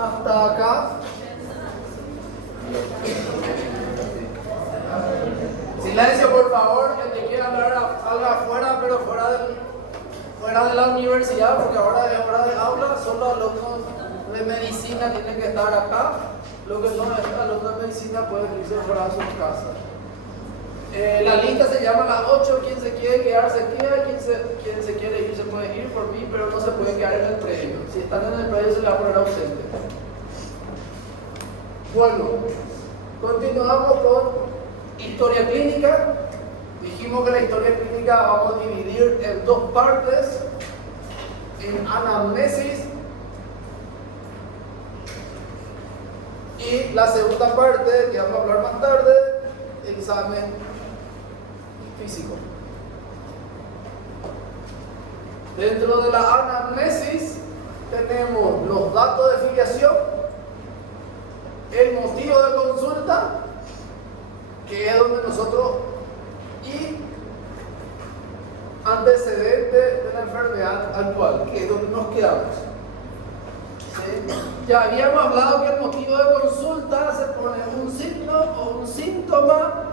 Hasta acá. Silencio, por favor. El que quiera hablar, habla afuera, pero fuera de la universidad, porque ahora es hora de aula. Solo alumnos de medicina tienen que estar acá. Lo que no es alumnos de medicina pueden irse fuera de sus casas. La lista se llama las 8. Quien se quiere quedar se queda, quien se quiere ir se puede ir por mí, pero no se puede quedar en el predio. Si están en el predio se le va a poner ausente. Bueno, continuamos con historia clínica. Dijimos que la historia clínica vamos a dividir en dos partes, en anamnesis y la segunda parte, que vamos a hablar más tarde, examen físico. Dentro de la anamnesis tenemos los datos de filiación, el motivo de consulta, que es donde nosotros, y antecedente de la enfermedad actual, que es donde nos quedamos. ¿Sí? Ya habíamos hablado que el motivo de consulta se pone un signo o un síntoma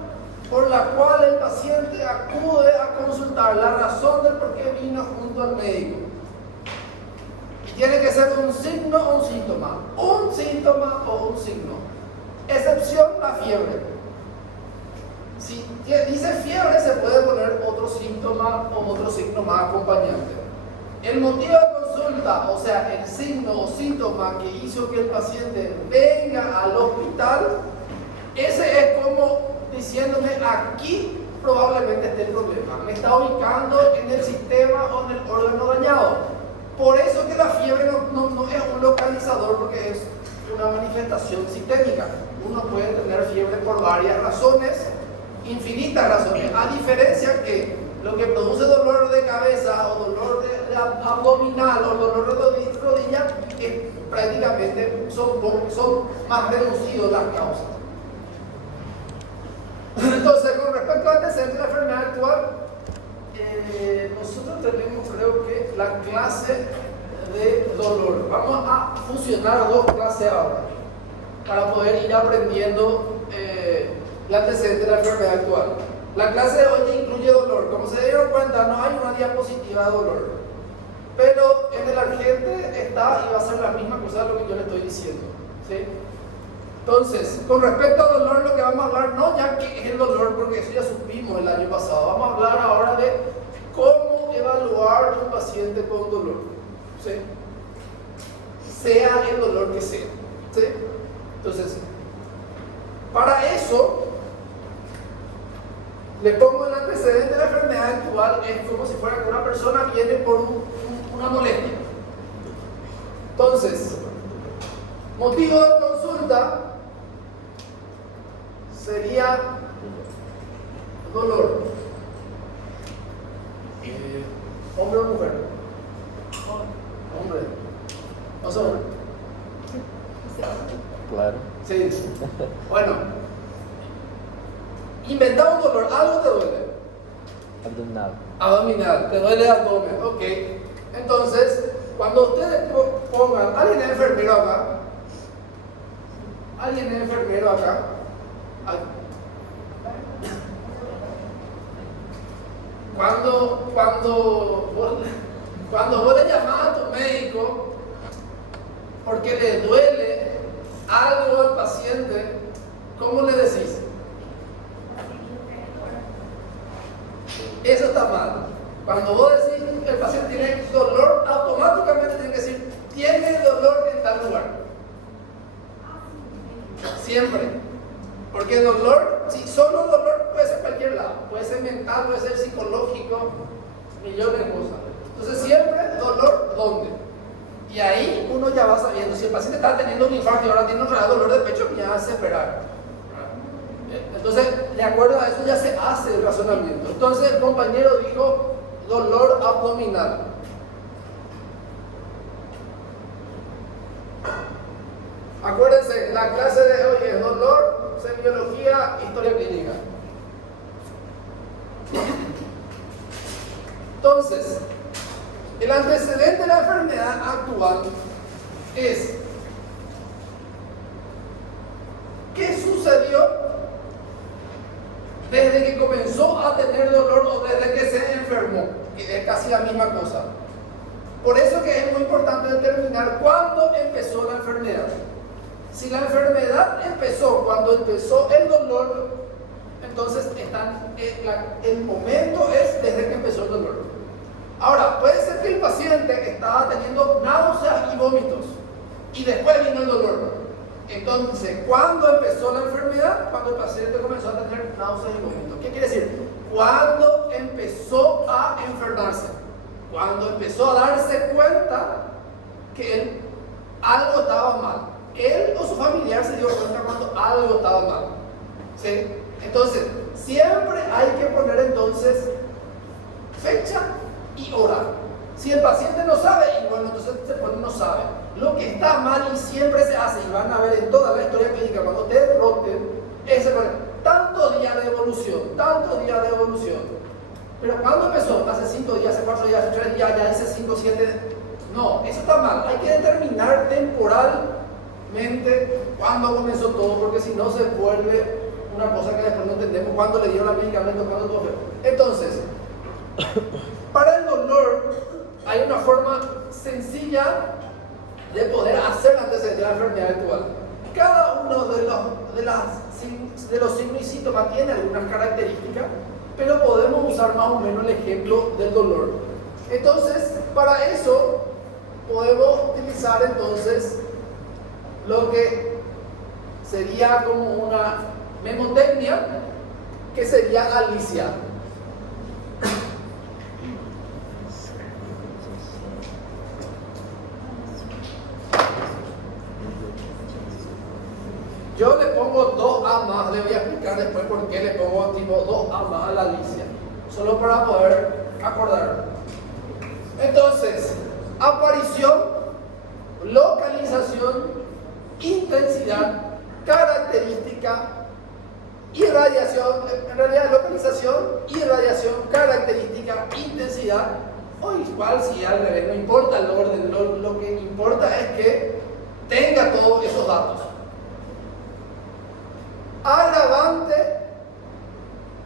por la cual el paciente acude a consultar, la razón del por qué vino junto al médico. Y tiene que ser un signo o un síntoma. Un síntoma o un signo. Excepción, la fiebre. Si dice fiebre, se puede poner otro síntoma o otro signo más acompañante. El motivo de consulta, o sea, el signo o síntoma que hizo que el paciente venga al hospital, ese es como diciéndome, aquí probablemente esté el problema. Me está ubicando en el sistema o en el órgano dañado. Por eso que la fiebre no es un localizador, porque es una manifestación sistémica. Uno puede tener fiebre por varias razones, infinitas razones, a diferencia que lo que produce dolor de cabeza o dolor de abdominal o dolor de rodilla, prácticamente son más reducidos las causas. Entonces, con respecto al antecedente de la enfermedad actual, nosotros tenemos, creo que, la clase de dolor. Vamos a fusionar dos clases ahora para poder ir aprendiendo el antecedente de la enfermedad actual. La clase de hoy incluye dolor. Como se dieron cuenta, no hay una diapositiva de dolor, pero en el argente está y va a ser la misma cosa de lo que yo le estoy diciendo, ¿sí? Entonces, con respecto al dolor, lo que vamos a hablar, no ya qué es el dolor, porque eso ya supimos el año pasado. Vamos a hablar ahora de cómo evaluar a un paciente con dolor, ¿sí? Sea el dolor que sea, ¿sí? Entonces, para eso, le pongo el antecedente de la enfermedad actual. Es como si fuera que una persona viene por una molestia. Entonces, motivo de consulta sería dolor. ¿Hombre o mujer? Hombre. ¿No son hombre? Claro. Sí. Bueno. Inventamos un dolor. ¿Algo te duele? Abdominal. Abdominal. ¿Te duele el abdomen? Ok. Entonces, cuando ustedes pongan, ¿alguien es enfermero acá? ¿Alguien es enfermero acá? Cuando vos le llamás a tu médico porque le duele algo al paciente, ¿cómo le decís? Eso está mal. Cuando vos decís que el paciente tiene dolor, automáticamente tiene que decir, tiene dolor en tal lugar. Siempre. Porque el dolor, si solo dolor puede ser cualquier lado, puede ser mental, puede ser psicológico, millones de cosas. Entonces siempre dolor, ¿dónde? Y ahí uno ya va sabiendo, si el paciente está teniendo un infarto y ahora tiene un real dolor de pecho, ya hace esperar. Entonces, de acuerdo a eso ya se hace el razonamiento. Entonces el compañero dijo dolor abdominal. Acuérdense, la clase de hoy es dolor, semiología, historia clínica. Entonces, el antecedente de la enfermedad actual es desde que comenzó a tener dolor o desde que se enfermó, que es casi la misma cosa. Por eso que es muy importante determinar cuándo empezó la enfermedad. Si la enfermedad empezó cuando empezó el dolor, entonces el momento es desde que empezó el dolor. Ahora, puede ser que el paciente estaba teniendo náuseas y vómitos y después vino el dolor. Entonces, ¿cuándo empezó la enfermedad? Cuando el paciente comenzó a tener náuseas y vómitos. ¿Qué quiere decir? Cuando empezó a enfermarse. Cuando empezó a darse cuenta que algo estaba mal. Él o su familiar se dio cuenta cuando algo estaba mal. ¿Sí? Entonces, siempre hay que poner entonces fecha y hora. Si el paciente no sabe, y bueno, entonces se pone no sabe. Lo que está mal y siempre se hace, y van a ver en toda la historia clínica, cuando ustedes roten, es se pone tantos días de evolución, tantos días de evolución. Pero ¿cuándo empezó? Hace 5 días, hace 4 días, hace 3 días, ya dice 5, 7. No, eso está mal. Hay que determinar temporalmente cuándo comenzó todo, porque si no se vuelve una cosa que después no entendemos cuándo le dieron el medicamento, cuándo todo fue. Entonces, para el dolor hay una forma sencilla de poder hacer antecedentes de la enfermedad actual. Cada uno de los signos y síntomas tiene algunas características, pero podemos usar más o menos el ejemplo del dolor. Entonces, para eso podemos utilizar entonces lo que sería como una memotecnia, que sería Alicia. Yo le pongo 2A más, le voy a explicar después por qué le pongo tipo 2A más a la Alicia, solo para poder acordar. Entonces, aparición, localización, intensidad, característica, irradiación, en realidad localización, irradiación, característica, intensidad, o igual si al revés, no importa el orden, lo que importa es que tenga todos esos datos. Agravante,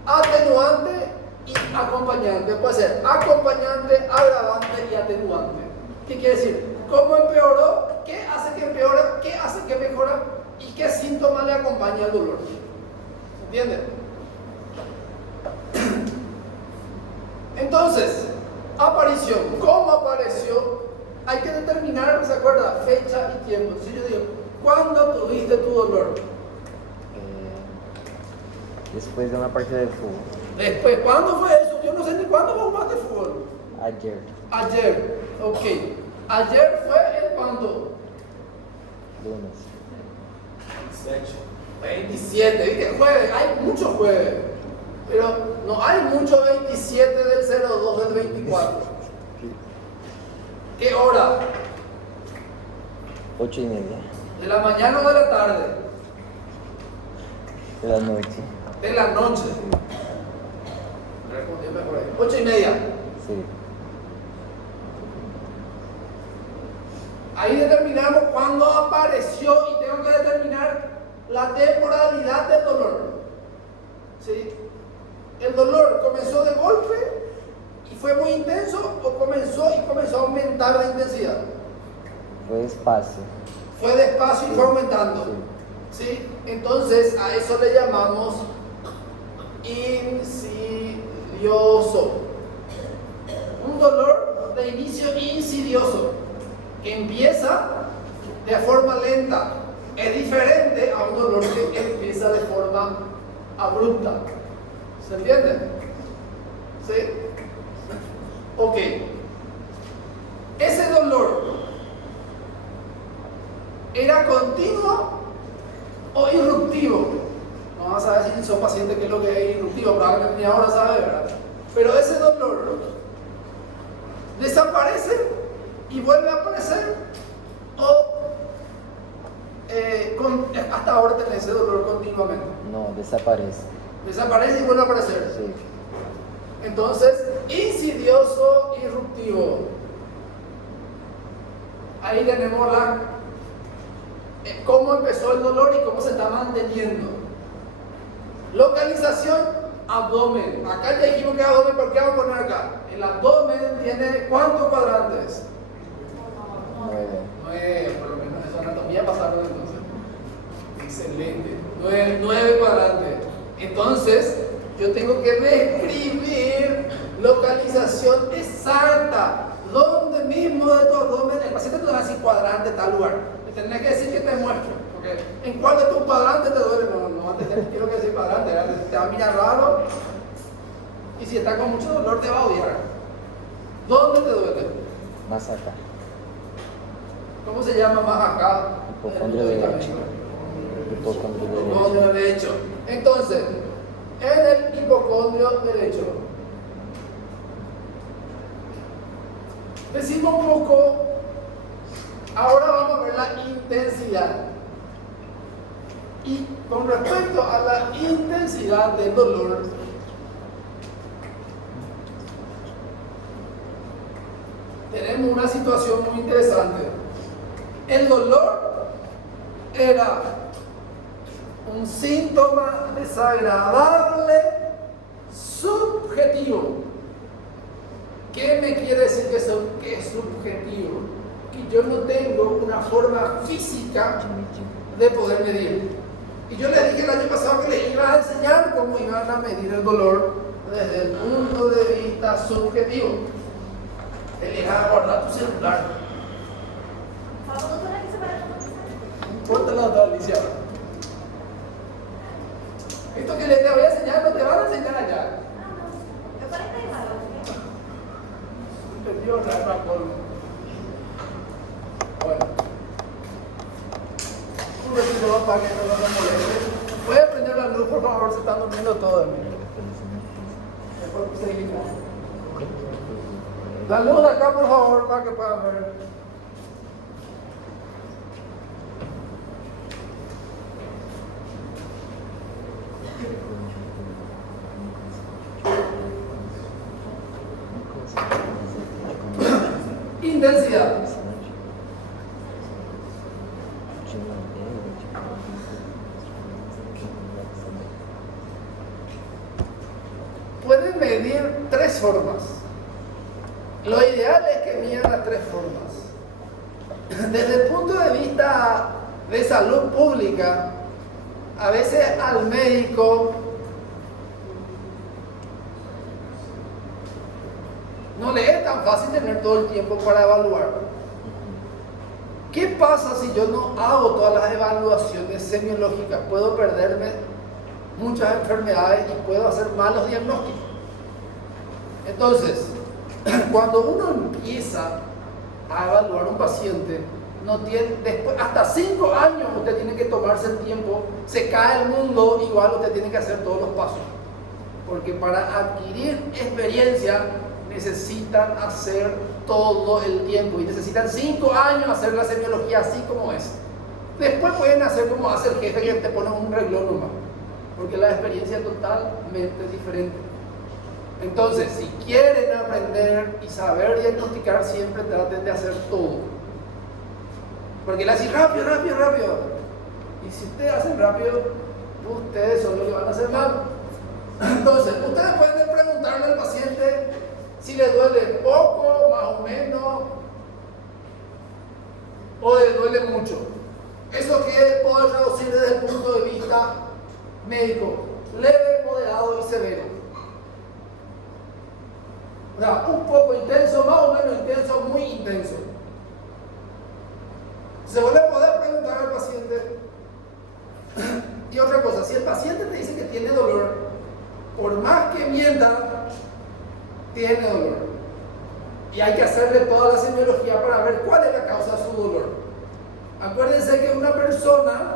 atenuante y acompañante. Puede ser acompañante, agravante y atenuante. ¿Qué quiere decir? ¿Cómo empeoró? ¿Qué hace que empeora? ¿Qué hace que mejora? ¿Y qué síntoma le acompaña al dolor? ¿Se entiende? Entonces, aparición. ¿Cómo apareció? Hay que determinar, ¿se acuerda? Fecha y tiempo. Si yo digo, ¿cuándo tuviste tu dolor? Después de una partida de fútbol. Después, ¿cuándo fue eso? Yo no sé ni cuándo vos jugaste fútbol. Ayer. Ayer, ok. Ayer fue el cuándo. Lunes. 27, ¿viste? Jueves, hay muchos jueves. Pero no hay mucho 27 del 02 del 24. ¿Qué hora? 8:30. ¿De la mañana o de la tarde? De la noche. De la noche. Respondí mejor ahí. 8:30. Sí. Ahí determinamos cuándo apareció y tengo que determinar la temporalidad del dolor. ¿Sí? ¿El dolor comenzó de golpe y fue muy intenso o comenzó a aumentar la intensidad? Fue despacio. Fue despacio y fue aumentando. Sí. ¿Sí? Entonces a eso le llamamos insidioso. Un dolor de inicio insidioso que empieza de forma lenta. Es diferente a un dolor que empieza de forma abrupta. ¿Se entiende? ¿Sí? Ok. Ese dolor ¿era continuo o irruptivo? No vamos a ver si son pacientes qué es lo que es irruptivo, probablemente ni ahora sabe, ¿verdad? Pero ese dolor desaparece y vuelve a aparecer, o hasta ahora tenés ese dolor continuamente. No, desaparece. Desaparece y vuelve a aparecer. Sí. Entonces, insidioso, irruptivo. Ahí tenemos cómo empezó el dolor y cómo se está manteniendo. Localización, abdomen. Acá ya dijimos que es abdomen, ¿por qué vamos a poner acá? El abdomen tiene ¿cuántos cuadrantes? 9. 9, por lo menos eso anatomía pasaron entonces. Excelente. 9 cuadrantes. Entonces, yo tengo que describir localización exacta. ¿Dónde mismo de tu abdomen? El paciente te va a decir cuadrante, tal lugar. Te tendrás que decir que te muestro. Porque ¿en cuál de tus cuadrantes te duele? No va a tener quiero que decir cuadrante. Te va a mirar raro. Y si está con mucho dolor, te va a odiar. ¿Dónde te duele? Más acá. ¿Cómo se llama más acá? Hipocondrio derecho. Hipocondrio derecho. Hipocondrio derecho. Entonces, en el hipocondrio derecho, decimos un poco, ahora vamos a ver la intensidad. Y con respecto a la intensidad del dolor, tenemos una situación muy interesante. El dolor era un síntoma desagradable subjetivo. ¿Qué me quiere decir que es subjetivo? Que yo no tengo una forma física de poder medir. Y yo les dije el año pasado que les iba a enseñar cómo iban a medir el dolor desde el punto de vista subjetivo. Él iba a guardar tu celular. No importa la otra, Alicia. Esto que te voy a enseñar no te van a enseñar allá. Entendió otra vez Bueno. Un ratito más para que no nos moleste. ¿Puede prender la luz, por favor? Se están durmiendo todos. Después seguimos. La luz de acá, por favor, para que puedan ver. Intensidad. Pueden medir 3 formas. Lo ideal es que midan las 3 formas. Desde el punto de vista de salud pública, a veces al médico no le es tan fácil tener todo el tiempo para evaluar. ¿Qué pasa si yo no hago todas las evaluaciones semiológicas? Puedo perderme muchas enfermedades y puedo hacer malos diagnósticos. Entonces, cuando uno empieza a evaluar a un paciente, después, hasta 5 años usted tiene que tomarse el tiempo, se cae el mundo, igual usted tiene que hacer todos los pasos. Porque para adquirir experiencia necesitan hacer todo el tiempo y necesitan 5 años hacer la semiología así como es. Después pueden hacer como hace el jefe que te pone un renglón nomás, porque la experiencia es totalmente diferente. Entonces, si quieren aprender y saber diagnosticar, siempre traten de hacer todo. Porque le hacen rápido. Y si ustedes hacen rápido, ustedes son los que van a hacer mal. Entonces, ustedes pueden preguntarle al paciente si le duele poco, más o menos, o le duele mucho. Eso que puedo traducir desde el punto de vista médico: leve, moderado y severo. O sea, un poco intenso, más o menos intenso, muy intenso. Se vuelve a poder preguntar al paciente. Y otra cosa, si el paciente te dice que tiene dolor, por más que mienta, tiene dolor. Y hay que hacerle toda la semiología para ver cuál es la causa de su dolor. Acuérdense que una persona,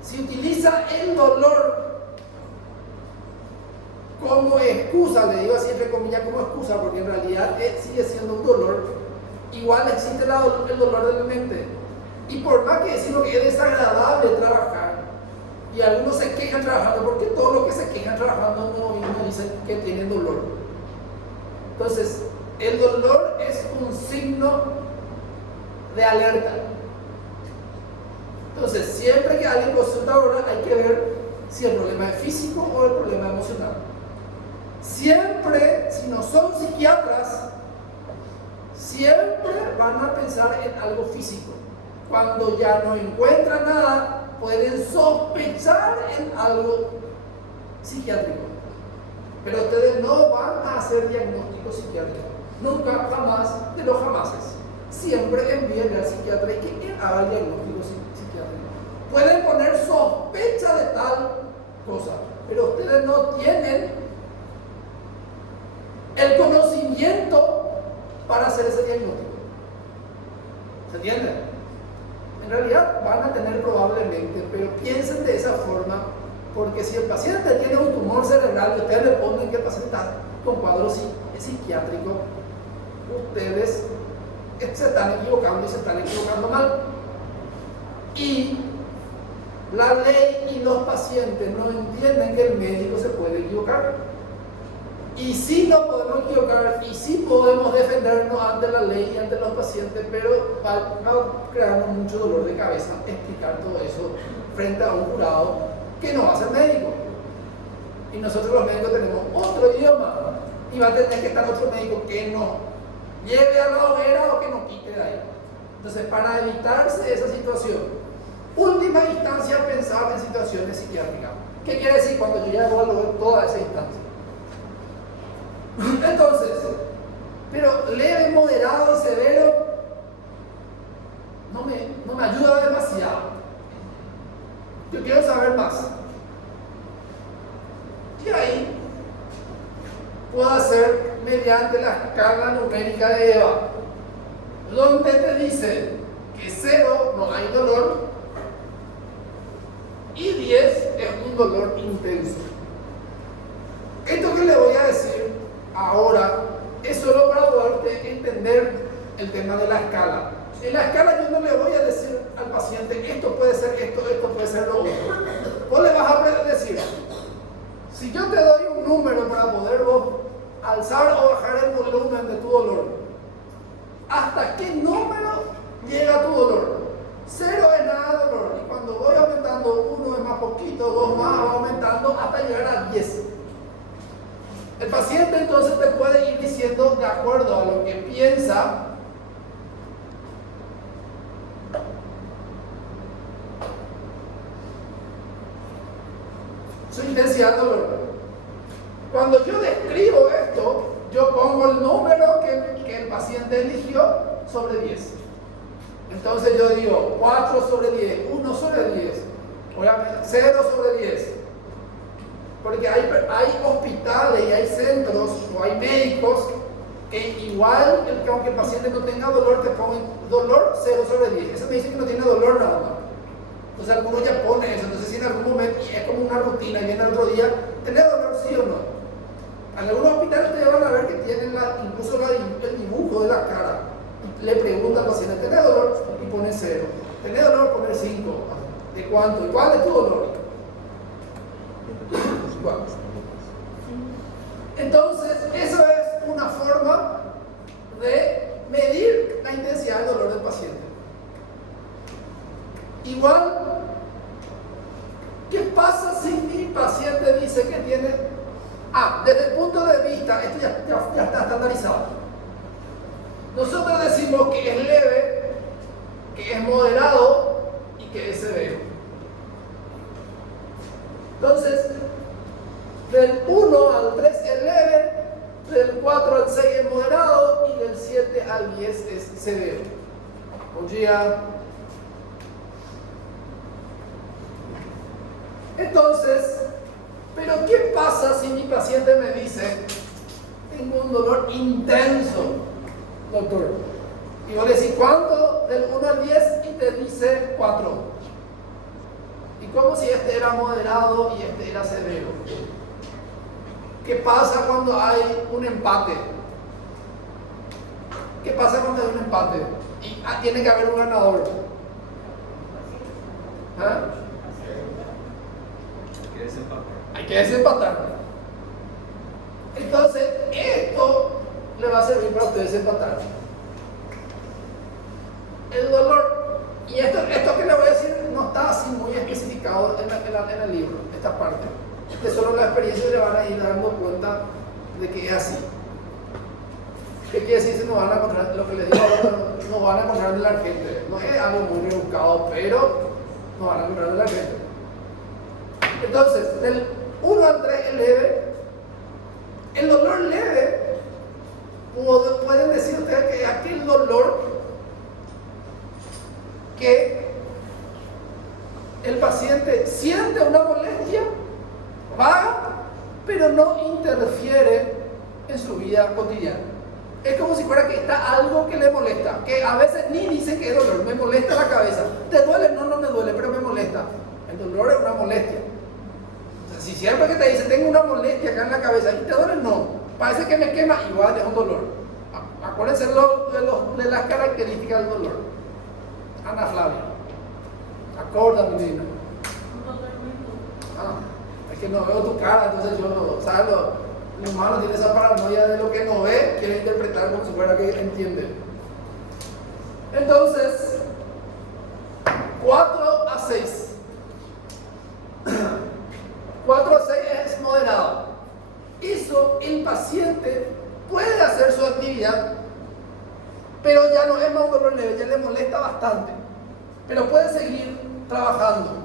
si utiliza el dolor como excusa, le digo así entre comillas como excusa, porque en realidad sigue siendo un dolor, igual existe el dolor de la mente. Y por más que decimos que es desagradable trabajar, y algunos se quejan trabajando, porque todos los que se quejan trabajando no mismo dicen que tienen dolor. Entonces, el dolor es un signo de alerta. Entonces, siempre que alguien consulta ahora, hay que ver si el problema es físico o el problema emocional. Siempre, si no son psiquiatras, siempre van a pensar en algo físico. Cuando ya no encuentran nada, pueden sospechar en algo psiquiátrico. Pero ustedes no van a hacer diagnóstico psiquiátrico. Nunca, jamás, de los jamases. Siempre envíen al psiquiatra y que él haga el diagnóstico psiquiátrico. Pueden poner sospecha de tal cosa, pero ustedes no tienen el conocimiento para hacer ese diagnóstico. ¿Se entiende? En realidad van a tener probablemente, pero piensen de esa forma, porque si el paciente tiene un tumor cerebral y ustedes le ponen que el paciente está con cuadro psiquiátrico, ustedes se están equivocando y se están equivocando mal. Y la ley y los pacientes no entienden que el médico se puede equivocar. Y sí nos podemos equivocar y sí podemos defendernos ante la ley y ante los pacientes, pero va a crearnos mucho dolor de cabeza explicar todo eso frente a un jurado que no va a ser médico. Y nosotros los médicos tenemos otro idioma y va a tener que estar otro médico que nos lleve a la hoguera o que nos quite de ahí. Entonces, para evitarse esa situación, última instancia, pensar en situaciones psiquiátricas. ¿Qué quiere decir cuando yo ya evalúo toda esa instancia? Entonces, pero leve, moderado y severo no me ayuda demasiado. Yo quiero saber más. Y ahí puedo hacer mediante la escala numérica de Eva, donde te dice que 0 no hay dolor y 10 es un dolor intenso. Esto que le voy a decir ahora es solo para ayudarte a entender el tema de la escala. En la escala yo no le voy a decir al paciente esto puede ser esto, esto puede ser lo otro. Vos le vas a decir, si yo te doy un número para poder vos alzar o bajar el volumen de tu dolor, ¿hasta qué número llega tu dolor? 0 es nada de dolor, y cuando voy aumentando, 1 es más poquito, 2 más, va aumentando hasta llegar a 10. El paciente entonces te puede ir diciendo, de acuerdo a lo que piensa, su intensidad de dolor. Cuando yo describo esto, yo pongo el número que el paciente eligió sobre 10. Entonces yo digo 4 sobre 10, 1 sobre 10, 0 sobre 10. Porque hay hospitales y hay centros o hay médicos que igual, aunque el paciente no tenga dolor, te ponen dolor 0 sobre 10. Eso me dice que no tiene dolor nada más. Entonces algunos ya ponen eso. Entonces si en algún momento, y es como una rutina, y viene el otro día, ¿tenés dolor sí o no? En algunos hospitales ustedes van a ver que tienen incluso el dibujo de la cara. Le pregunta al paciente, ¿tenés dolor? Y pone 0. ¿Tenés dolor? Pone 5. ¿De cuánto? ¿Y cuál es tu dolor? Entonces, eso es una forma de medir la intensidad del dolor del paciente. Igual, ¿qué pasa si mi paciente dice que tiene... desde el punto de vista, esto ya está estandarizado. Nosotros decimos que es leve, que es moderado y que es severo. Entonces, del 1 al 3 es leve, del 4 al 6 es moderado y del 7 al 10 es severo. Buen día. Entonces, ¿pero qué pasa si mi paciente me dice, tengo un dolor intenso, doctor? Y vos le decís, ¿cuánto? Del 1 al 10 y te dice 4. ¿Y cómo si este era moderado y este era severo? ¿Qué pasa cuando hay un empate? ¿Qué pasa cuando hay un empate? Y tiene que haber un ganador. Hay que desempatar. Entonces, esto le va a servir para ustedes desempatar. El dolor, y esto que le voy a decir no está así muy especificado en en el libro, esta parte. Este es solo la experiencia y le van a ir dando cuenta de que es así. ¿Qué quiere decir? No van a encontrar, lo que les digo ahora, no van a encontrar de la gente. No es algo muy rebuscado, pero no van a encontrar de la gente. Entonces, del 1 al 3 es leve. El dolor leve, pueden decir ustedes que es aquel dolor que el paciente siente una molestia vaga, pero no interfiere en su vida cotidiana. Es como si fuera que está algo que le molesta, que a veces ni dice que es dolor, me molesta la cabeza. ¿Te duele? No, no me duele, pero me molesta. El dolor es una molestia. O sea, si siempre que te dice tengo una molestia acá en la cabeza y te duele, no. Parece que me quema, igual es un dolor. Acuérdense de las características del dolor. Ana Flavia, acorda mi vida. Es que no veo tu cara, entonces yo no, ¿sabes? Mi hermano tiene esa paranoia de lo que no ve, quiere interpretar como si fuera que entiende. Entonces, 4 a 6. 4 a 6 es moderado. Eso el paciente puede hacer su actividad, pero ya no es más un dolor leve, ya le molesta bastante. Pero puede seguir trabajando.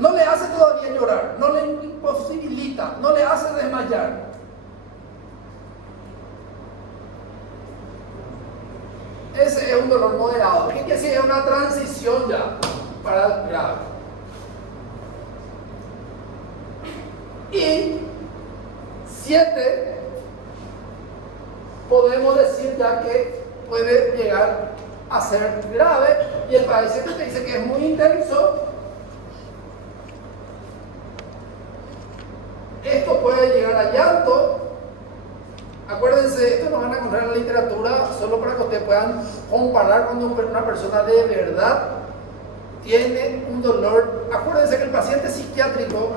No le hace todavía llorar, no le imposibilita, no le hace desmayar. Ese es un dolor moderado. ¿Qué quiere decir? Es una transición ya para el grave. Y 7, podemos decir ya que puede llegar a ser grave, y el paciente te dice que es muy intenso. Esto puede llegar a llanto. Acuérdense, esto lo van a encontrar en la literatura solo para que ustedes puedan comparar cuando una persona de verdad tiene un dolor. Acuérdense que el paciente psiquiátrico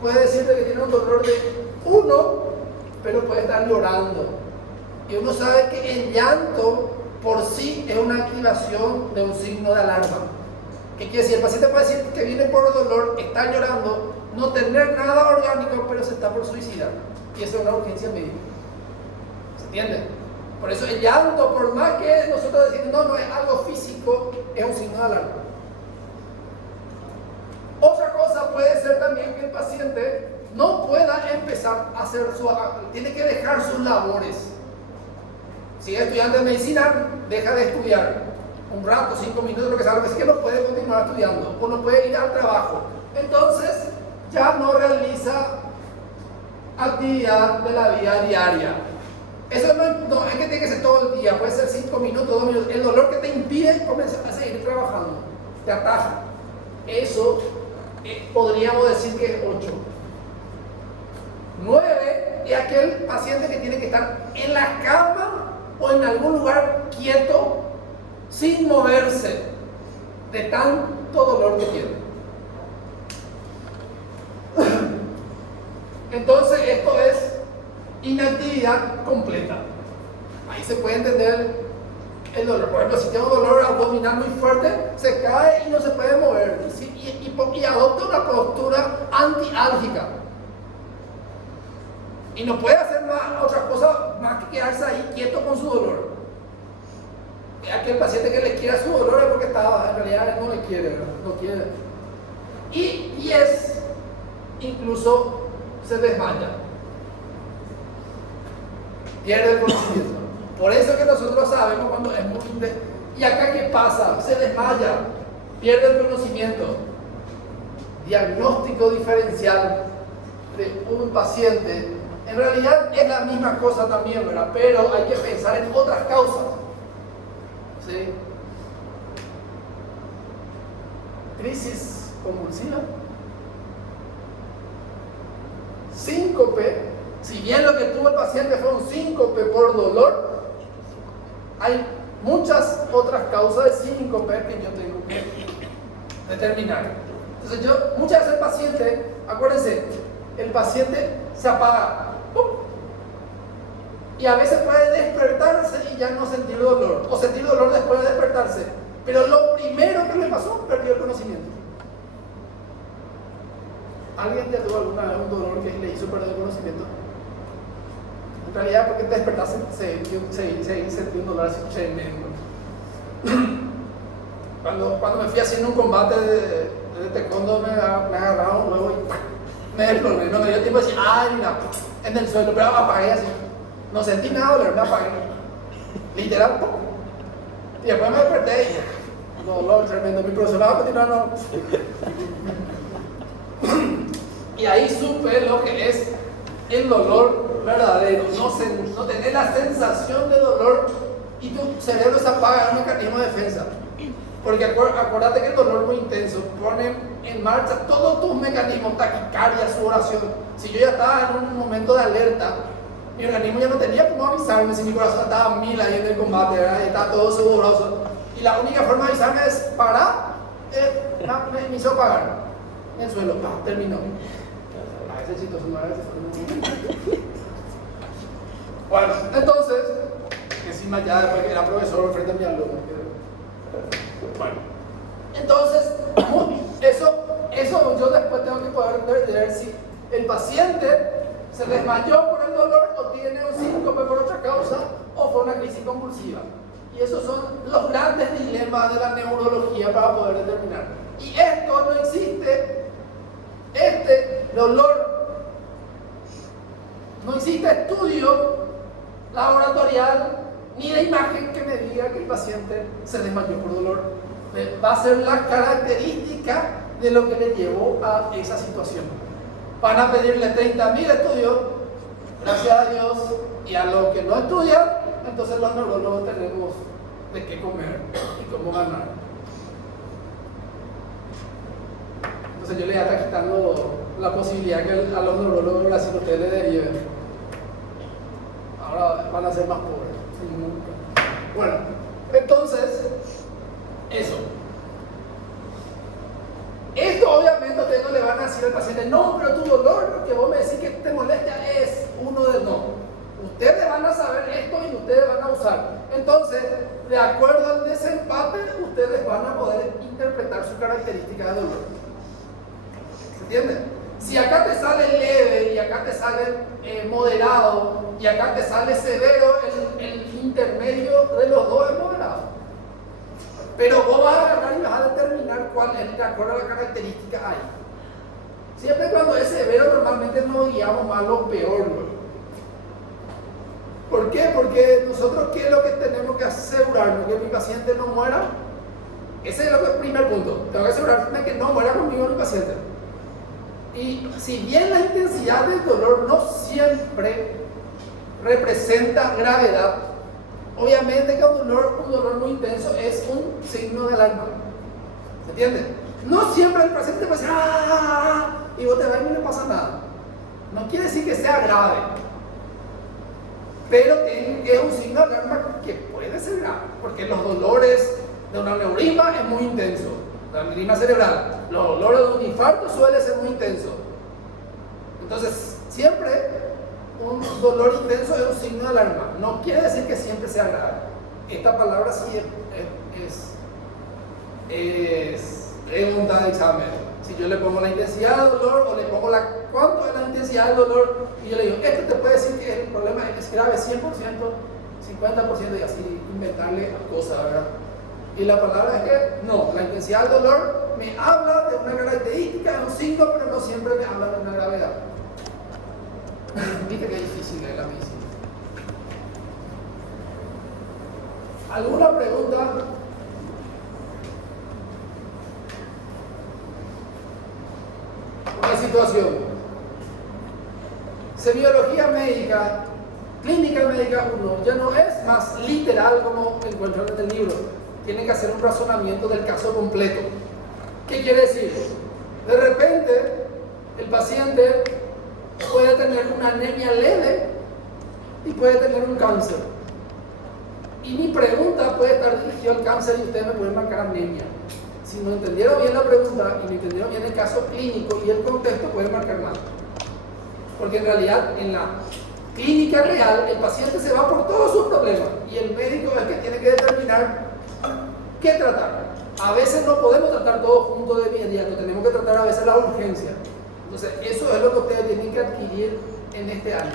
puede decirte que tiene un dolor de 1, pero puede estar llorando. Y uno sabe que el llanto por sí es una activación de un signo de alarma. ¿Qué quiere decir? El paciente puede decir que viene por dolor, está llorando, no tener nada orgánico, pero se está por suicidar. Y eso es una urgencia médica. ¿Se entiende? Por eso el llanto, por más que nosotros decimos no es algo físico, es un signo de alarma. Otra cosa puede ser también que el paciente no pueda empezar a hacer tiene que dejar sus labores. Si es estudiante de medicina, deja de estudiar un rato, 5 minutos, lo que sea, lo que sí que no puede continuar estudiando o no puede ir al trabajo. Entonces ya no realiza actividad de la vida diaria. Eso no es que tiene que ser todo el día, puede ser 5 minutos, 2 minutos. El dolor que te impide comenzar a seguir trabajando, te ataja. Eso podríamos decir que es 8. 9 es aquel paciente que tiene que estar en la cama o en algún lugar quieto, sin moverse, de tanto dolor que tiene. Entonces esto es inactividad completa. Ahí se puede entender el dolor. Por ejemplo, si tiene un dolor abdominal muy fuerte, se cae y no se puede mover y adopta una postura antiálgica. Y no puede hacer otra cosa más que quedarse ahí quieto con su dolor. Es aquel paciente que le quiere su dolor es porque en realidad no le quiere, no quiere. Y 10, incluso se desmaya. Pierde el conocimiento. Por eso que nosotros sabemos cuando es muy intenso. ¿Y acá qué pasa? Se desmaya, pierde el conocimiento. Diagnóstico diferencial de un paciente. En realidad es la misma cosa también, ¿verdad? Pero hay que pensar en otras causas. ¿Sí? Crisis convulsiva. Síncope. Si bien lo que tuvo el paciente fue un síncope por dolor, hay muchas otras causas de síncope que yo tengo que determinar. Entonces muchas veces el paciente, acuérdense, el paciente se apaga. Y a veces puede despertarse y ya no sentir dolor, o sentir dolor después de despertarse. Pero lo primero que le pasó, perdió el conocimiento. ¿Alguien ya tuvo alguna vez un dolor que le hizo perder el conocimiento? En realidad, porque te despertaste, se sentí un dolor así tremendo. Cuando me fui haciendo un combate de taekwondo, me agarraba un huevo y me desplomé. No me dio tiempo de decir, ¡ay, mira! En el suelo, pero me apagué así. No sentí nada dolor, me apagué. Literal, ¡pum! Y después me desperté y dolor tremendo. Mi profesor va a continuar, no. Y ahí supe lo que es el dolor verdadero. No tener la sensación de dolor y tu cerebro se apaga en un mecanismo de defensa. Porque acuérdate que el dolor muy intenso pone en marcha todos tus mecanismos, taquicardia, sudoración. Si yo ya estaba en un momento de alerta, mi organismo ya no tenía cómo avisarme si mi corazón estaba a 1000 ahí en el combate, ¿verdad? Y estaba todo sudoroso. Y la única forma de avisarme es parar, me hizo apagar. En el suelo, terminó. A veces chistoso, no a veces. Bueno, entonces, encima ya después que era profesor frente a mi alumno. Bueno, entonces, eso yo después tengo que poder ver si el paciente se desmayó por el dolor o tiene un síncope por otra causa o fue una crisis convulsiva. Y esos son los grandes dilemas de la neurología para poder determinar. Y esto no existe, este dolor, no existe estudio laboratorial ni de imagen que me diga que el paciente se desmayó por dolor. Va a ser la característica de lo que le llevó a esa situación. Van a pedirle 30.000 estudios, gracias a Dios, y a los que no estudian, entonces los neurólogos tenemos de qué comer y cómo ganar. Entonces yo le voy a estar quitando la posibilidad que a los neurólogos así ustedes le deriven. Ahora van a ser más pobres. Bueno, entonces, eso. Esto obviamente ustedes no le van a decir al paciente, no, pero tu dolor, lo que vos me decís que te molesta es uno de no. Ustedes van a saber esto y ustedes van a usar. Entonces, de acuerdo al desempate, ustedes van a poder interpretar su característica de dolor. ¿Se entiende? Si acá te sale leve y acá te sale moderado y acá te sale severo, el intermedio de los dos es moderado. Pero vos vas a agarrar y vas a determinar cuál es de acuerdo a la característica ahí. Siempre cuando es severo normalmente nos guiamos más lo peor, ¿no? ¿Por qué? Porque nosotros, ¿qué es lo que tenemos que asegurarnos? Que mi paciente no muera. Ese es el primer punto. Tengo que asegurarme que no muera conmigo mi paciente. Y si bien la intensidad del dolor no siempre representa gravedad, obviamente que un dolor muy intenso es un signo de alarma. ¿Se entiende? No siempre el paciente puede decir ¡ah! Y vos te vas y no le pasa nada. No quiere decir que sea grave, pero es un signo de alarma que puede ser grave, porque los dolores de un aneurisma es muy intenso, de aneurisma cerebral. Los dolores de un infarto suele ser muy intenso. Entonces, siempre un dolor intenso es un signo de alarma. No quiere decir que siempre sea grave. Esta palabra sí es pregunta de examen. Si yo le pongo la intensidad del dolor o le pongo cuánto es la intensidad del dolor y yo le digo, esto te puede decir que el problema es grave 100%, 50% y así inventarle cosas, ¿verdad? Y la palabra es que no, la intensidad del dolor me habla de una característica, de un signo, pero no siempre me habla de una gravedad. Viste que es difícil leer la medicina. ¿Alguna pregunta? Una situación. Semiología médica, clínica médica 1, ya no es más literal como encuentran en el libro. Tienen que hacer un razonamiento del caso completo. ¿Qué quiere decir? De repente, el paciente puede tener una anemia leve y puede tener un cáncer. Y mi pregunta puede estar dirigida al cáncer y ustedes me pueden marcar anemia. Si no entendieron bien la pregunta y no entendieron bien el caso clínico y el contexto, pueden marcar mal. Porque en realidad, en la clínica real, el paciente se va por todos sus problemas y el médico es el que tiene que determinar qué tratar. A veces no podemos tratar todo junto de inmediato, tenemos que tratar a veces la urgencia. Entonces, eso es lo que ustedes tienen que adquirir en este año.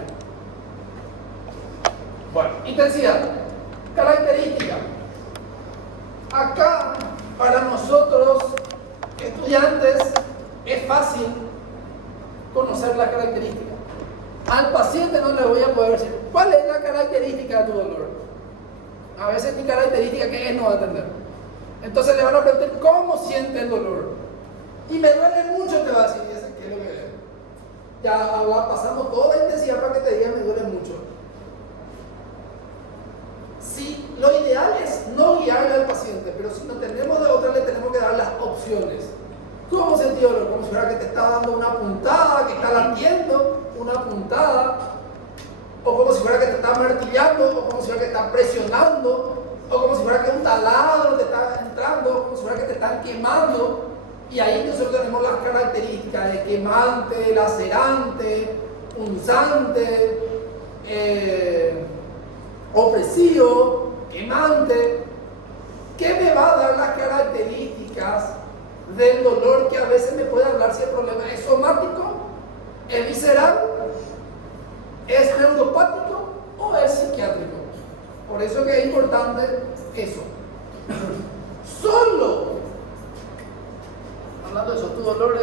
Bueno, intensidad, característica. Acá, para nosotros, estudiantes, es fácil conocer la característica. Al paciente no le voy a poder decir, ¿cuál es la característica de tu dolor? A veces mi característica que es no va a entender. Entonces le van a preguntar, ¿cómo siente el dolor? Y me duele mucho, te va a decir, ¿qué es lo que es? Ya pasamos toda la intensidad para que te diga, me duele mucho. Sí, lo ideal es no guiarle al paciente, pero si no tenemos de otra, le tenemos que dar las opciones. ¿Cómo sentí dolor? Como si fuera que te está dando una puntada, que está latiendo una puntada, o como si fuera que te está martillando, o como si fuera que te está presionando, o como si fuera que un taladro te está entrando, o como si fuera que te están quemando. Y ahí nosotros tenemos las características de quemante, lacerante, punzante, opresivo, quemante. ¿Qué me va a dar las características del dolor que a veces me puede hablar si el problema es somático, es visceral, es neuropático o es psiquiátrico? Por eso que es importante eso. Solo hablando de eso, ¿tu dolor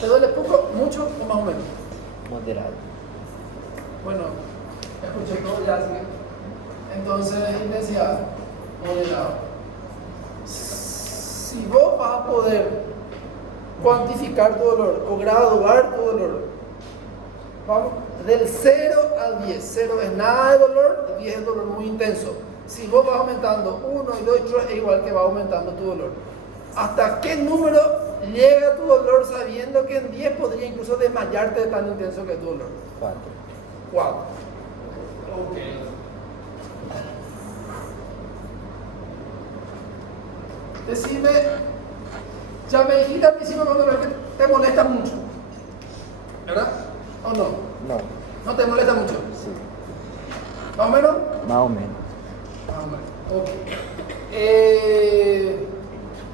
te duele poco, mucho o más o menos? Moderado. Bueno, escuché todo ya, así que entonces intensidad, moderado. Si vos vas a poder cuantificar tu dolor o graduar tu dolor, vamos, del 0 al 10, 0 es nada de dolor, 10 es dolor muy intenso. Si vos vas aumentando 1 y 2 y 3 es igual que va aumentando tu dolor. ¿Hasta qué número llega tu dolor sabiendo que en 10 podría incluso desmayarte de tan intenso que es tu dolor? 4. 4. Ok. Decime, ya me dijiste al principio cuando ves que te molesta mucho, ¿verdad? ¿O no? No. ¿No te molesta mucho? Sí. ¿Más o menos? Más o menos. Más o menos. Ok.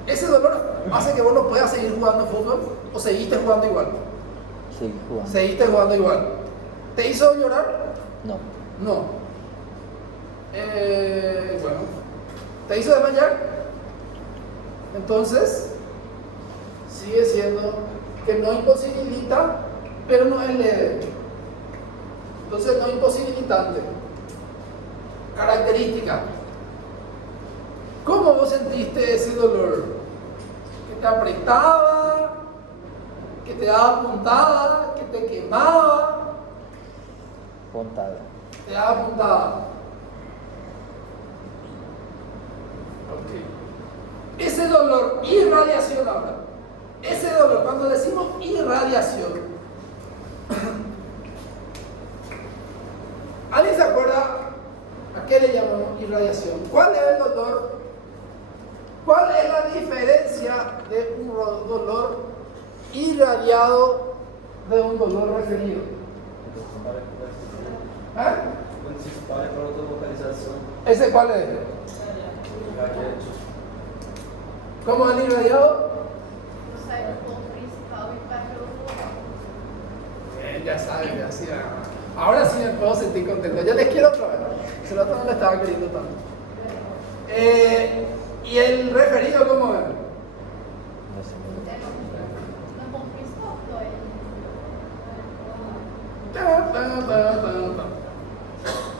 ¿Ese dolor hace que vos no puedas seguir jugando fútbol? ¿O seguiste jugando igual? Seguí jugando. Seguiste jugando igual. ¿Te hizo llorar? No. No. Bueno. ¿Te hizo desmayar? Entonces, sigue siendo que no imposibilita, pero no es leve. Entonces, no imposibilitante. Característica. ¿Cómo vos sentiste ese dolor? ¿Que te apretaba? ¿Que te daba puntada? ¿Que te quemaba? Pontada. Te daba puntada. Ok. Ese dolor, irradiación ahora. Ese dolor, cuando decimos irradiación, ¿alguien se acuerda a qué le llamamos irradiación? ¿Cuál es el dolor? ¿Cuál es la diferencia de un dolor irradiado de un dolor referido? ¿Eh? ¿Ese cuál es? ¿Cómo es el irradiado? Ya saben, ya sí. Ahora sí me puedo sentir contento. Ya les quiero otra vez. Se lo otro no le estaba queriendo tanto. ¿Y el referido cómo es? No sé.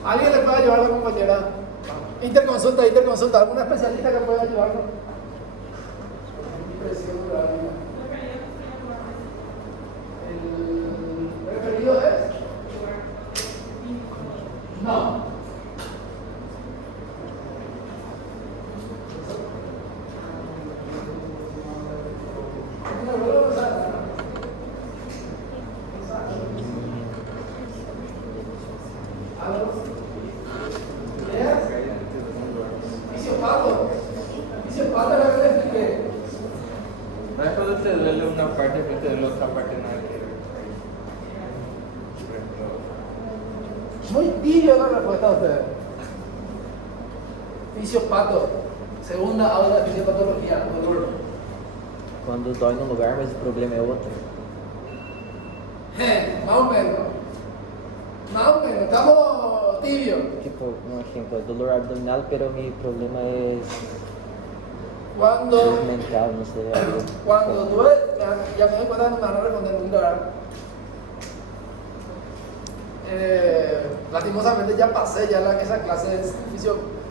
¿Alguien le puede ayudar a la compañera? Interconsulta, ¿alguna especialista que pueda ayudarnos? ¿El referido es? No. Fisiopata era que le expliqué. No es cuando te duele una parte, pero te duele otra parte nada que ver. Muy tibio la respuesta de ustedes. Fisiopato, segunda aula de fisiopatología, dolor. Quando dói num lugar, mas o problema é outro. Más o menos. Más o menos. Estamos tibios. Tipo, un ejemplo, dolor abdominal, pero mi problema es Cuando mental, no sé. algo. Cuando duele, ya me doy cuenta que no me van a responder nunca, ¿verdad? Lastimosamente ya pasé ya esa clase de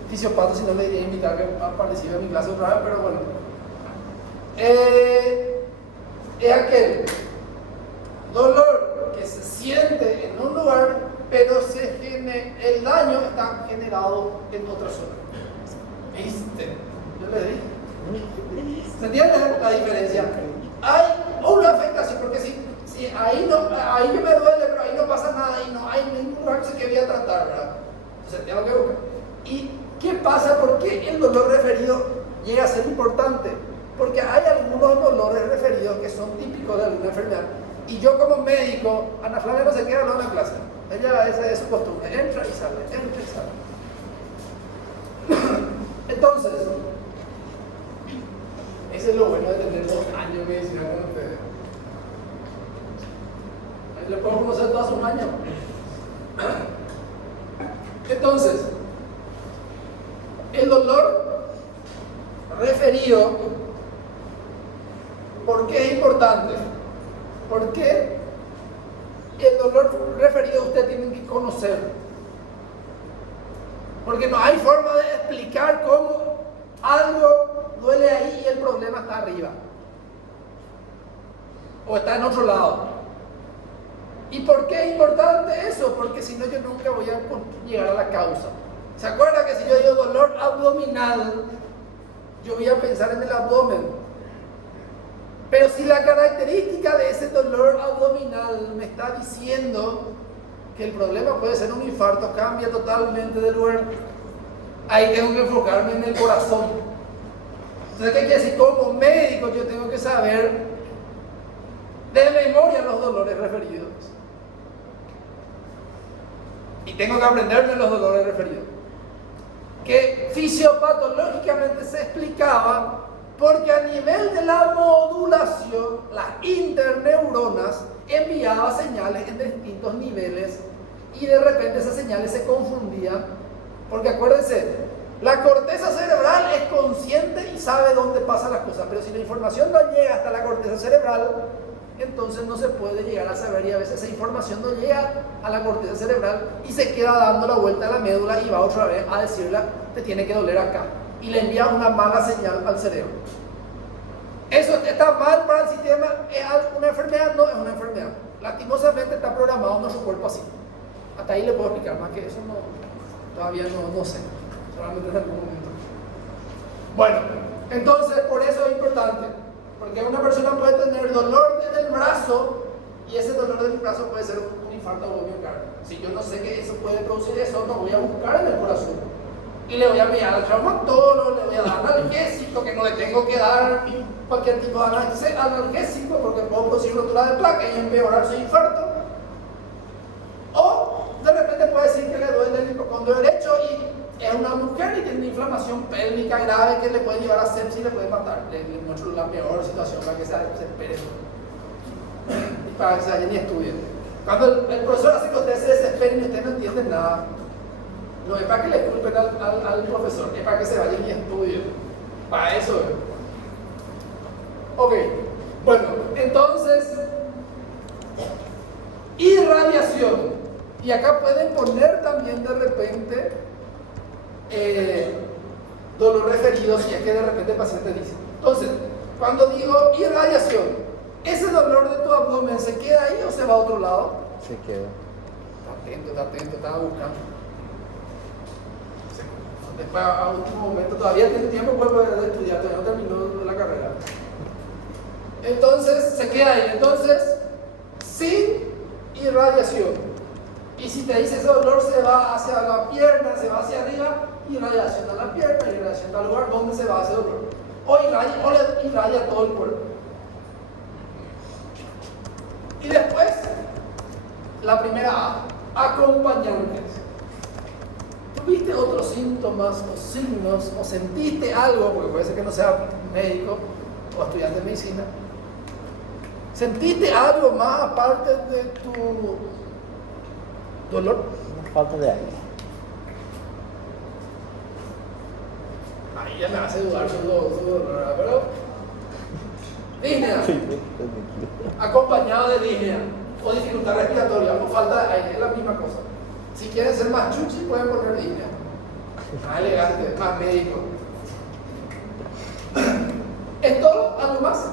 fisiopato, si no le iría a invitar que participe en mi clase otra vez, pero bueno. Es aquel dolor que se siente en un lugar, pero el daño está generado en otra zona. ¿Viste? Yo le dije. ¿Se entiende la diferencia? Hay una afectación, porque si ahí yo me duele, pero ahí no pasa nada, y no hay ningún lugar que voy a tratar, ¿verdad? Entonces tengo que buscar. ¿Y qué pasa? ¿Por qué el dolor referido llega a ser importante? Porque hay algunos dolores referidos que son típicos de alguna enfermedad. Y yo como médico, Ana Flavia no se queda en la clase. Esa es su costumbre, entra y sale, entra y sale. Entonces, ese es lo bueno de tener 2 años de medicina con ustedes. Le puedo conocer todos sus años. Entonces, el dolor referido, ¿por qué es importante? Porque el dolor referido usted tiene que conocer. Porque no hay forma de explicar cómo algo duele ahí y el problema está arriba. O está en otro lado. ¿Y por qué es importante eso? Porque si no yo nunca voy a llegar a la causa. ¿Se acuerda que si yo digo dolor abdominal, yo voy a pensar en el abdomen? Pero si la característica de ese dolor abdominal me está diciendo que el problema puede ser un infarto, cambia totalmente de lugar. Ahí tengo que enfocarme en el corazón. Entonces, ¿qué quiere decir? Como médico yo tengo que saber de memoria los dolores referidos. Y tengo que aprenderme los dolores referidos. Que fisiopatológicamente se explicaba porque a nivel de la modulación, las interneuronas enviaban señales en distintos niveles y de repente esas señales se confundían. Porque acuérdense, la corteza cerebral es consciente y sabe dónde pasan las cosas, pero si la información no llega hasta la corteza cerebral, entonces no se puede llegar a saber, y a veces esa información no llega a la corteza cerebral y se queda dando la vuelta a la médula y va otra vez a decirle, te tiene que doler acá, y le envía una mala señal al cerebro. Eso está mal para el sistema. ¿Es una enfermedad? No es una enfermedad. Lastimosamente está programado nuestro cuerpo así. Hasta ahí le puedo explicar más que eso, todavía no sé, solamente en algún momento. Bueno, entonces por eso es importante, porque una persona puede tener dolor en el brazo y ese dolor del brazo puede ser un infarto o un miocardio. Si yo no sé que eso puede producir eso, no voy a buscar en el corazón y le voy a enviar al traumatólogo, le voy a dar analgésico, que no le tengo que dar cualquier tipo de analgésico porque puedo producir rotura de placa y empeorar su infarto. O de repente puede decir que le duele el hipocondrio derecho y es una mujer y tiene una inflamación pélvica grave que le puede llevar a sepsis y le puede matar. Le muestro la peor situación para que se espere y para que se vayan y estudien. Cuando el profesor hace que ustedes se desesperen y ustedes no entienden nada, no es para que le culpen al profesor, es para que se vayan y estudien. Para eso es. Ok, bueno, entonces, irradiación. Y acá pueden poner también de repente dolor referido si es que de repente el paciente dice. Entonces, cuando digo irradiación, ¿ese dolor de tu abdomen se queda ahí o se va a otro lado? Se queda. Está atento, estaba buscando. Después, a último momento, todavía tiene tiempo de estudiar, todavía no terminó la carrera. Entonces, se queda ahí. Entonces, sin irradiación. Y si te dice ese dolor se va hacia la pierna, se va hacia arriba, irradiación a la pierna, irradiación al lugar donde se va ese dolor. O irradia todo el cuerpo. Y después, la primera A, acompañantes. ¿Tuviste otros síntomas o signos o sentiste algo, porque puede ser que no sea médico o estudiante de medicina, ¿Sentiste algo más aparte de tu dolor? Una falta de aire. Ahí ya me hace dudar su dolor, ¿verdad? Pero disnea, acompañado de disnea o dificultad respiratoria o falta de aire, es la misma cosa. Si quieren ser más chuchi, pueden poner disnea. Más elegante, más médico. ¿Es todo? ¿Algo más?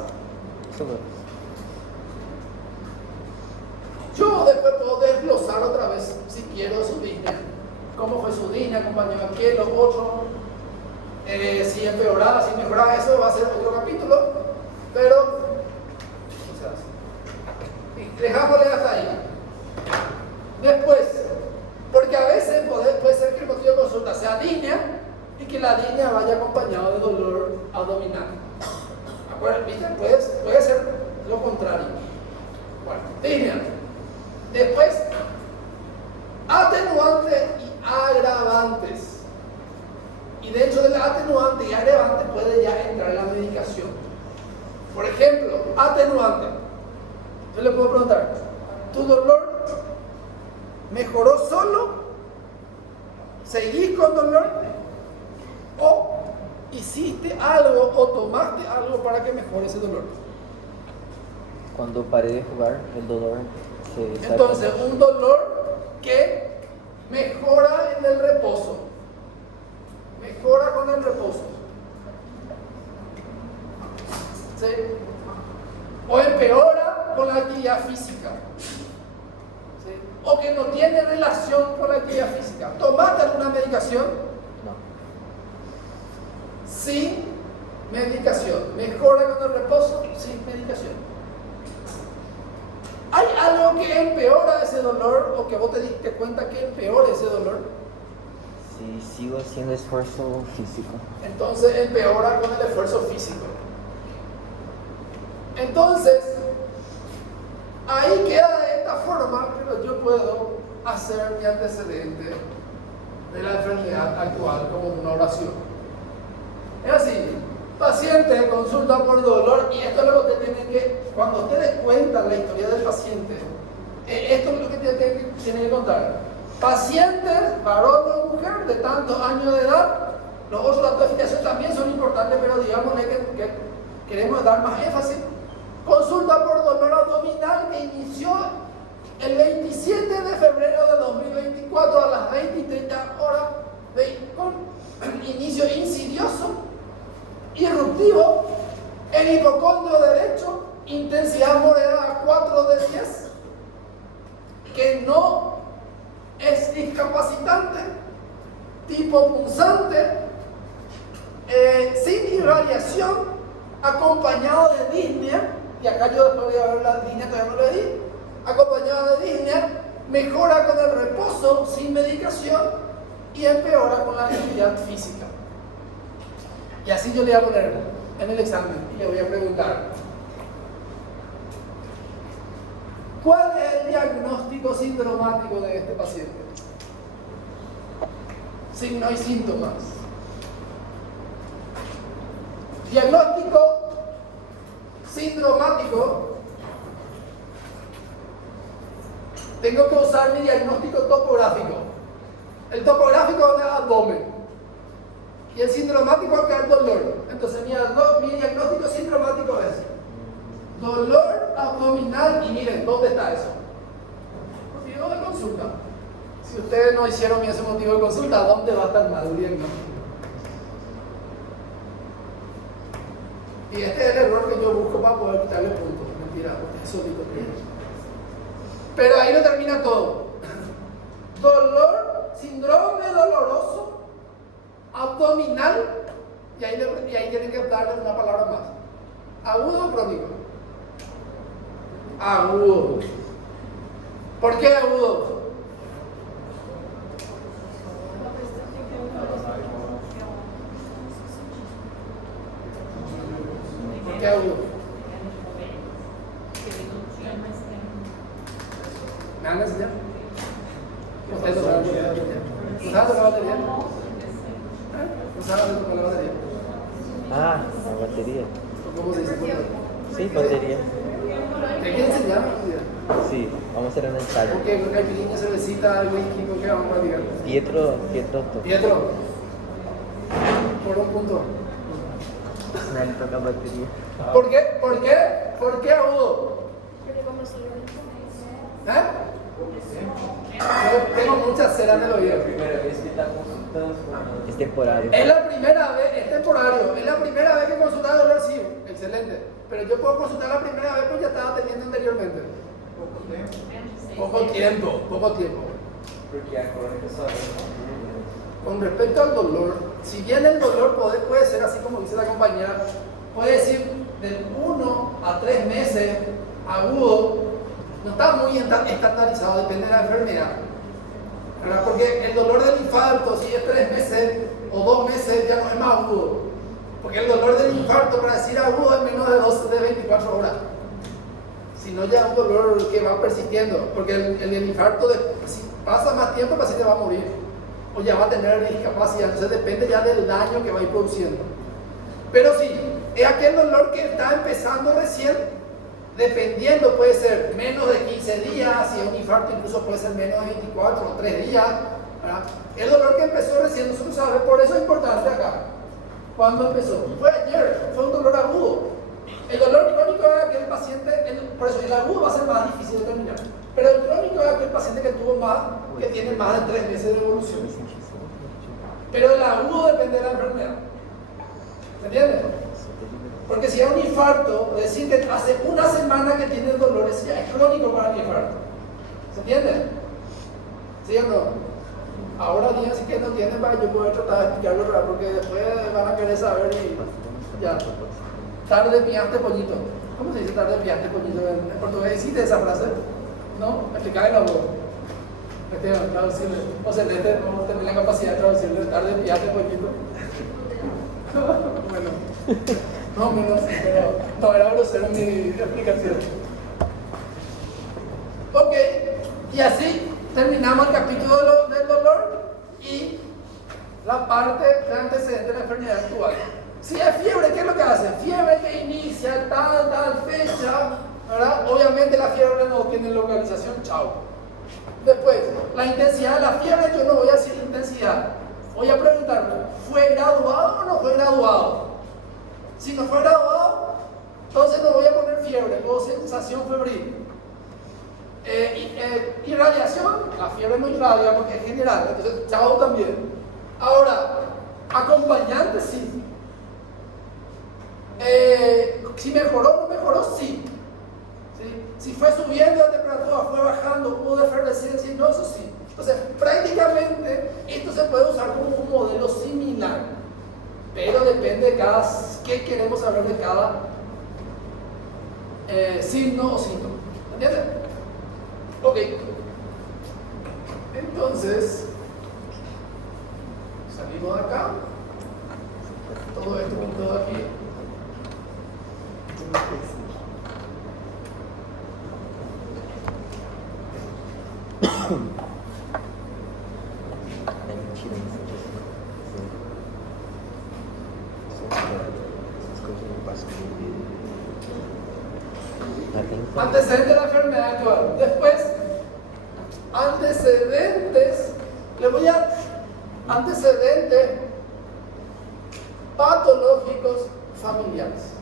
Yo después puedo desglosar otra vez, si quiero, su disnea. ¿Cómo fue su disnea? ¿Acompañado a qué? Los otros. Si empeoraba, si mejoraba, eso va a ser otro capítulo. Pero, o sea, dejámosle hasta ahí. Después, porque a veces puede ser que el motivo de consulta sea disnea y que la disnea vaya acompañado de dolor abdominal. ¿Viste? Puede ser lo contrario. Bueno, disnea. Después, atenuantes y agravantes. Y dentro del atenuante y agravante puede ya entrar la medicación. Por ejemplo, atenuante. Yo le puedo preguntar, ¿tu dolor mejoró solo? ¿Seguís con dolor? ¿O hiciste algo o tomaste algo para que mejore ese dolor? Cuando paré de jugar, el dolor se... Entonces, un dolor que mejora en el reposo. Mejora con el reposo. ¿Sí? O empeora con la actividad física. ¿Sí? O que no tiene relación con la actividad física. ¿Tomaste alguna medicación? No. Sin medicación. ¿Mejora con el reposo? Sin medicación. ¿Hay algo que empeora ese dolor o que vos te diste cuenta que empeora ese dolor? Si sigo haciendo esfuerzo físico. Entonces empeora con el esfuerzo físico. Entonces, ahí queda de esta forma, pero yo puedo hacer mi antecedente de la enfermedad actual como una oración. Es así, paciente consulta por dolor, y esto es lo que usted tiene que, cuando ustedes cuentan la historia del paciente, esto es lo que tiene que contar. Pacientes, varón o mujer, de tantos años de edad. Los otros datos de afiliación también son importantes, pero digámosle que queremos dar más énfasis. Consulta por dolor abdominal que inició el 27 de febrero de 2024 a las 20 y 30 horas, con inicio insidioso, irruptivo, en hipocondrio derecho, intensidad moderada 4 de 10, que no es discapacitante, tipo punzante, sin irradiación, acompañado de disnea, y acá yo después voy a ver la disnea, todavía no lo di, acompañado de disnea, mejora con el reposo sin medicación y empeora con la actividad física. Y así yo le voy a poner en el examen y le voy a preguntar, ¿cuál es el diagnóstico sindromático de este paciente? Signos y síntomas. Diagnóstico sindromático. Tengo que usar mi diagnóstico topográfico. El topográfico es el abdomen. Y el sindromático es el dolor. Entonces mi diagnóstico sindromático es dolor abdominal. Y miren, ¿dónde está eso? Motivo de consulta. Si ustedes no hicieron ese motivo de consulta, ¿dónde va a estar mal el diagnóstico? Y este es el error que yo busco para poder quitarle puntos. Mentira, porque es solito. Pero ahí no termina todo. Dolor, síndrome doloroso abdominal. Y ahí tienen que darle una palabra más. ¿Agudo o crónico? Agudo. ¿Por qué agudo? ¿Por qué agudo? ¿Me van a enseñar? ¿Ustedes tocan la batería? ¿No saben tocar la batería? ¿No saben tocar la batería? Ah, la batería. ¿Cómo se dice? Sí, batería. ¿Te quieren enseñar? Sí, vamos a hacer un ensayo. ¿Por qué? Porque hay piña, cervecita, whisky, ¿por qué vamos a practicar? Pietro. Pietro, por un punto. No le toca batería. ¿Por qué? ¿Por qué? ¿Por qué agudo? ¿Eh? Yo tengo mucha cera en el oído. Primera vez que está consultando. Es temporario. Es la primera vez, es temporario, es la primera vez que consultas dolor, sí, excelente. Pero yo puedo consultar la primera vez porque ya estaba teniendo anteriormente. Poco tiempo. Porque a crónica sabe. Con respecto al dolor, si bien el dolor puede ser así como dice la compañera, puede decir de 1 a 3 meses agudo, no está muy estandarizado, depende de la enfermedad. ¿Verdad? Porque el dolor del infarto, si es 3 meses o 2 meses, ya no es más agudo. Porque el dolor del infarto, para decir agudo, es menos de 24 horas. Si no, ya es un dolor que va persistiendo. Porque el infarto, si pasa más tiempo, el paciente va a morir. O ya va a tener discapacidad. Entonces depende ya del daño que va a ir produciendo. Pero sí, es aquel dolor que está empezando recién. Dependiendo, puede ser menos de 15 días, si es un infarto incluso puede ser menos de 24 o 3 días. ¿Verdad? El dolor que empezó recién, nosotros sabemos, por eso es importante acá. ¿Cuándo empezó? Fue ayer, fue un dolor agudo. El dolor crónico es aquel paciente, por eso el agudo va a ser más difícil de determinar. Pero el crónico es aquel paciente que tiene más de 3 meses de evolución. Pero el agudo depende de la enfermedad. ¿Se entiende? Porque si hay un infarto, decir que hace una semana que tiene dolores, ya es crónico para el infarto. ¿Se entiende? ¿Sí o no? Ahora díganse que no entienden para yo poder tratar de explicarlo, porque después van a querer saber y ya. Tarde piaste pollito. ¿Cómo se dice tarde piaste pollito en portugués? ¿Existe esa frase? ¿No? Explicar en la voz. Traducirle. O Celeste, no tener la capacidad de traducirle tarde piaste pollito. Bueno. No, menos, pero no era grosero mi explicación. Ok, y así terminamos el capítulo del dolor y la parte de antecedente de la enfermedad actual. Si es fiebre, ¿qué es lo que hace? Fiebre que inicia tal fecha, ¿verdad? Obviamente la fiebre no tiene localización, chao. Después, la intensidad de la fiebre, yo no voy a decir intensidad. Voy a preguntarme, ¿fue graduado o no fue graduado? Si no fue graduado, entonces no voy a poner fiebre, o sensación febril. Irradiación, la fiebre no irradia porque es general, entonces chao también. Ahora, acompañante sí. Si mejoró o no mejoró, sí. Si fue subiendo la temperatura, fue bajando, hubo efervescencia, no, eso sí. Entonces, prácticamente esto se puede usar como un modelo similar, pero depende de qué queremos saber de cada signo o síntoma. ¿Entiendes? Ok. Entonces, salimos de acá. Todo esto y todo aquí. Antecedentes de la enfermedad actual. Después, antecedentes patológicos familiares.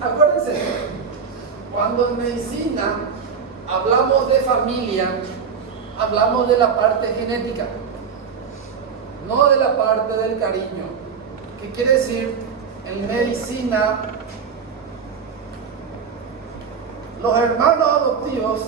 Acuérdense, cuando en medicina hablamos de familia, hablamos de la parte genética, no de la parte del cariño. ¿Qué quiere decir? En medicina, los hermanos adoptivos